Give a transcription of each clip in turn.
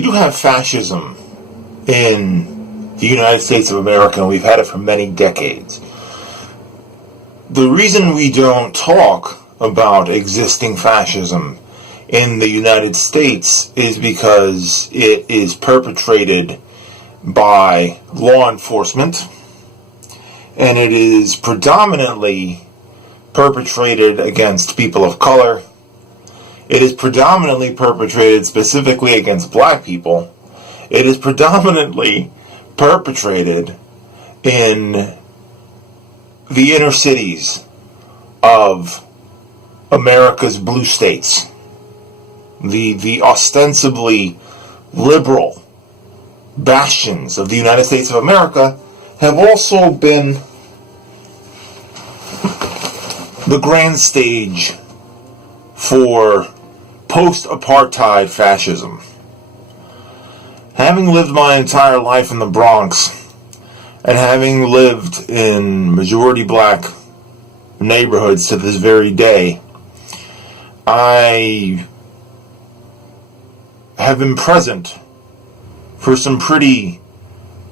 We do have fascism in the United States of America, and we've had it for many decades. The reason we don't talk about existing fascism in the United States is because it is perpetrated by law enforcement, and it is predominantly perpetrated against people of color. It is predominantly perpetrated specifically against black people. It is predominantly perpetrated in the inner cities of America's blue states. The ostensibly liberal bastions of the United States of America have also been the grand stage for post-apartheid fascism. Having lived my entire life in the Bronx, and having lived in majority black neighborhoods to this very day, I have been present for some pretty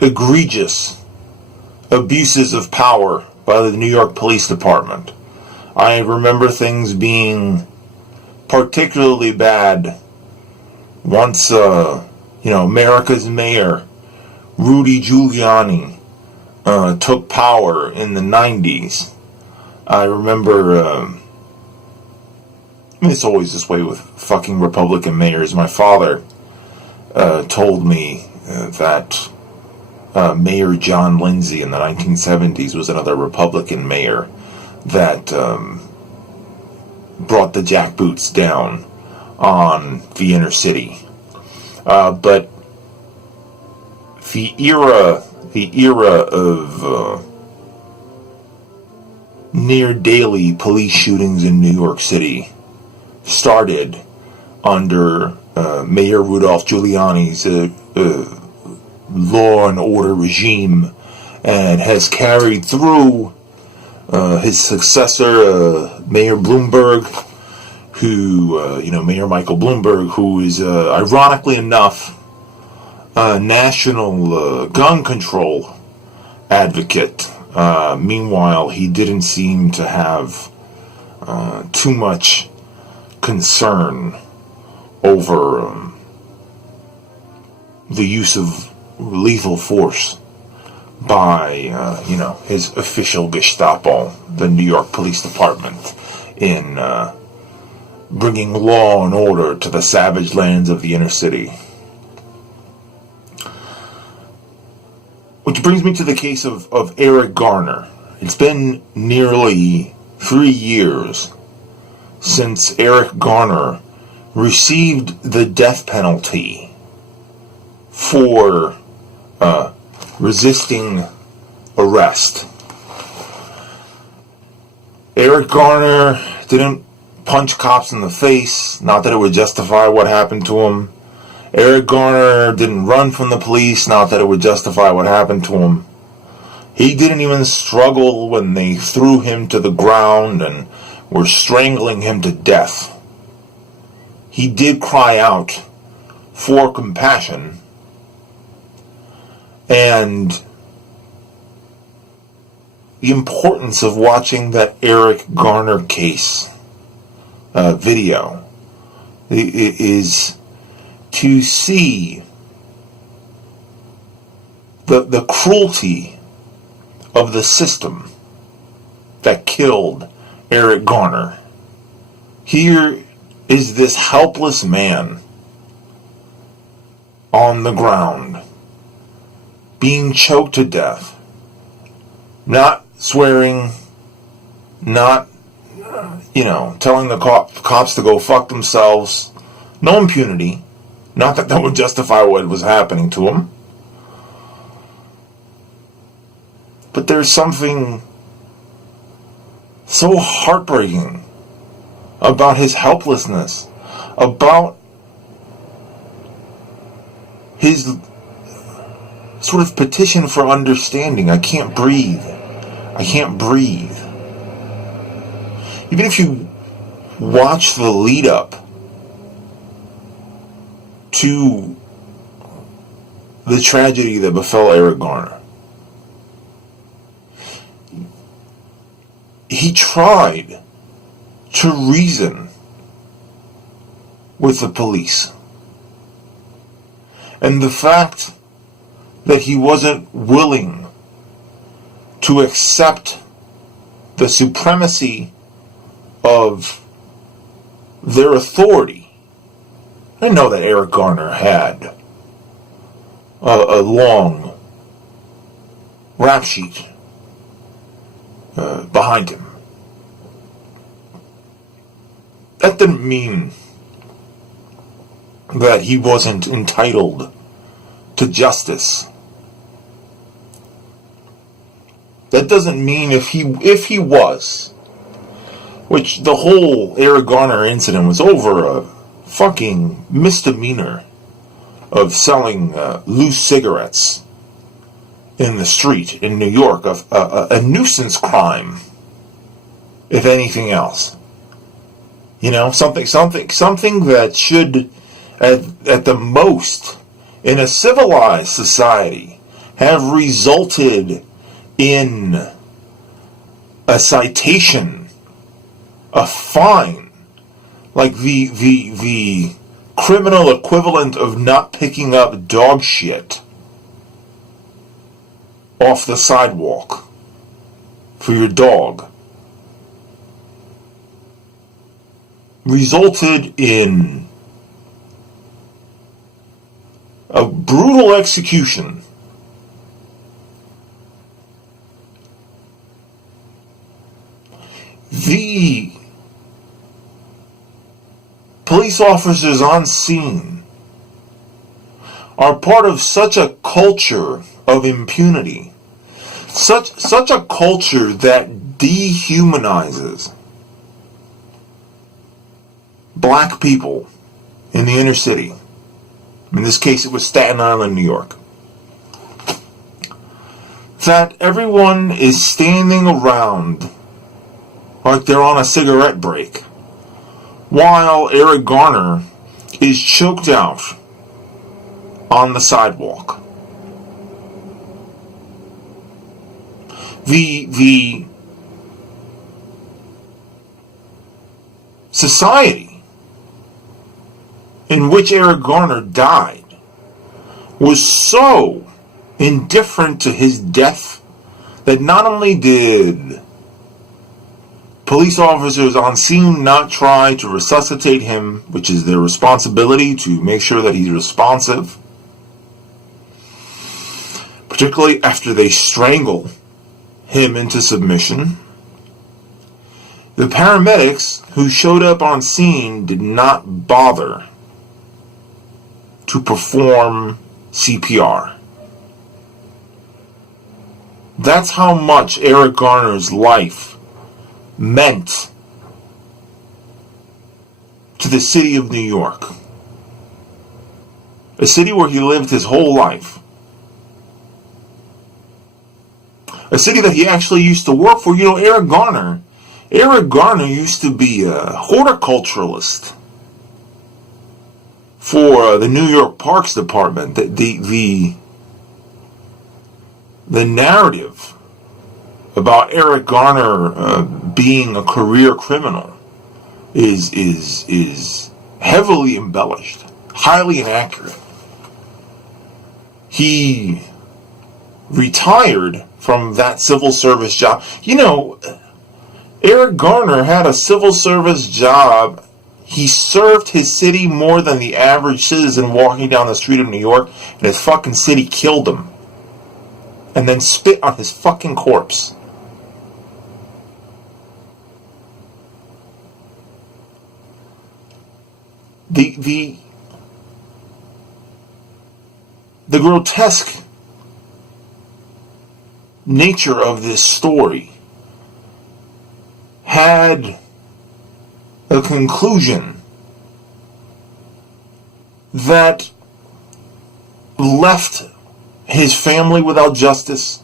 egregious abuses of power by the New York Police Department. I remember things being particularly bad once, America's mayor, Rudy Giuliani, took power in the 90s. I remember, it's always this way with fucking Republican mayors. My father told me that Mayor John Lindsay in the 1970s was another Republican mayor that brought the jackboots down on the inner city. But the era of near daily police shootings in New York City started under Mayor Rudolph Giuliani's law and order regime, and has carried through his successor, Mayor Bloomberg, who, Mayor Michael Bloomberg, who is, ironically enough, a national gun control advocate. Meanwhile, he didn't seem to have too much concern over the use of lethal force by, his official Gestapo, the New York Police Department, in bringing law and order to the savage lands of the inner city. Which brings me to the case of Eric Garner. It's been nearly 3 years since Eric Garner received the death penalty for resisting arrest. Eric Garner didn't punch cops in the face, not that it would justify what happened to him. Eric Garner didn't run from the police, not that it would justify what happened to him. He didn't even struggle when they threw him to the ground and were strangling him to death. He did cry out for compassion, and the importance of watching that Eric Garner case video is to see the cruelty of the system that killed Eric Garner. Here is this helpless man on the ground, being choked to death, not swearing, not, telling the cops to go fuck themselves. No impunity. Not that would justify what was happening to him. But there's something so heartbreaking about his helplessness, about his sort of petition for understanding. I can't breathe. I can't breathe. Even if you watch the lead up to the tragedy that befell Eric Garner. He tried to reason with the police. And the fact that he wasn't willing to accept the supremacy of their authority. I know that Eric Garner had a long rap sheet behind him. That didn't mean that he wasn't entitled to justice. That doesn't mean if he was, which the whole Eric Garner incident was over a fucking misdemeanor of selling loose cigarettes in the street in New York, a nuisance crime, if anything else. You know, something that should, at the most, in a civilized society, have resulted in a citation, a fine, like the criminal equivalent of not picking up dog shit off the sidewalk for your dog, resulted in a brutal execution. The police officers on scene are part of such a culture of impunity, such a culture that dehumanizes black people in the inner city. In this case, it was Staten Island, New York. That everyone is standing around like they're on a cigarette break, while Eric Garner is choked out on the sidewalk. The society in which Eric Garner died was so indifferent to his death that not only did police officers on scene not try to resuscitate him, which is their responsibility to make sure that he's responsive, particularly after they strangle him into submission. The paramedics who showed up on scene did not bother to perform CPR. That's how much Eric Garner's life meant to the city of New York. A city where he lived his whole life. A city that he actually used to work for. You know, Eric Garner used to be a horticulturalist for the New York Parks Department. The narrative about Eric Garner being a career criminal is heavily embellished, highly inaccurate. He retired from that civil service job. You know, Eric Garner had a civil service job. He served his city more than the average citizen walking down the street of New York, and his fucking city killed him. And then spit on his fucking corpse. The grotesque nature of this story had a conclusion that left his family without justice,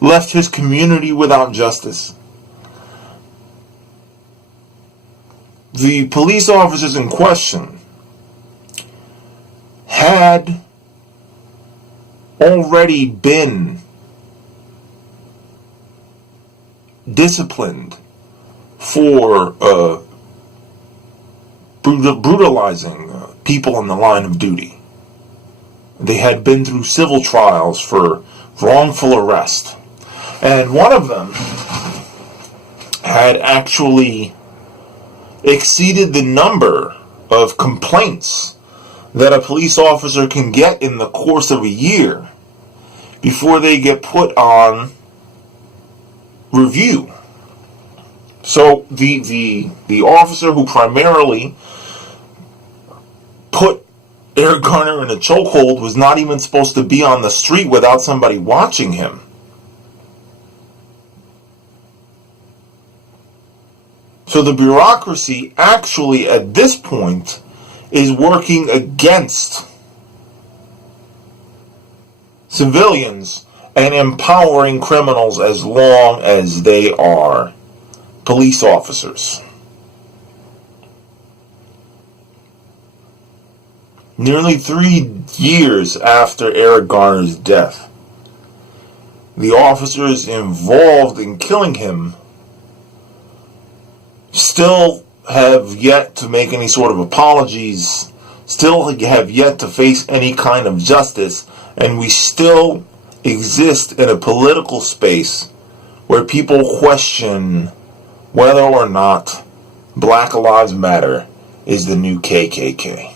left his community without justice. The police officers in question had already been disciplined for brutalizing people in the line of duty. They had been through civil trials for wrongful arrest. And one of them had actually exceeded the number of complaints that a police officer can get in the course of a year before they get put on review. So the officer who primarily put Eric Garner in a chokehold was not even supposed to be on the street without somebody watching him. So the bureaucracy actually at this point is working against civilians and empowering criminals as long as they are police officers. Nearly 3 years after Eric Garner's death, the officers involved in killing him still have yet to make any sort of apologies, still have yet to face any kind of justice, and we still exist in a political space where people question whether or not Black Lives Matter is the new KKK.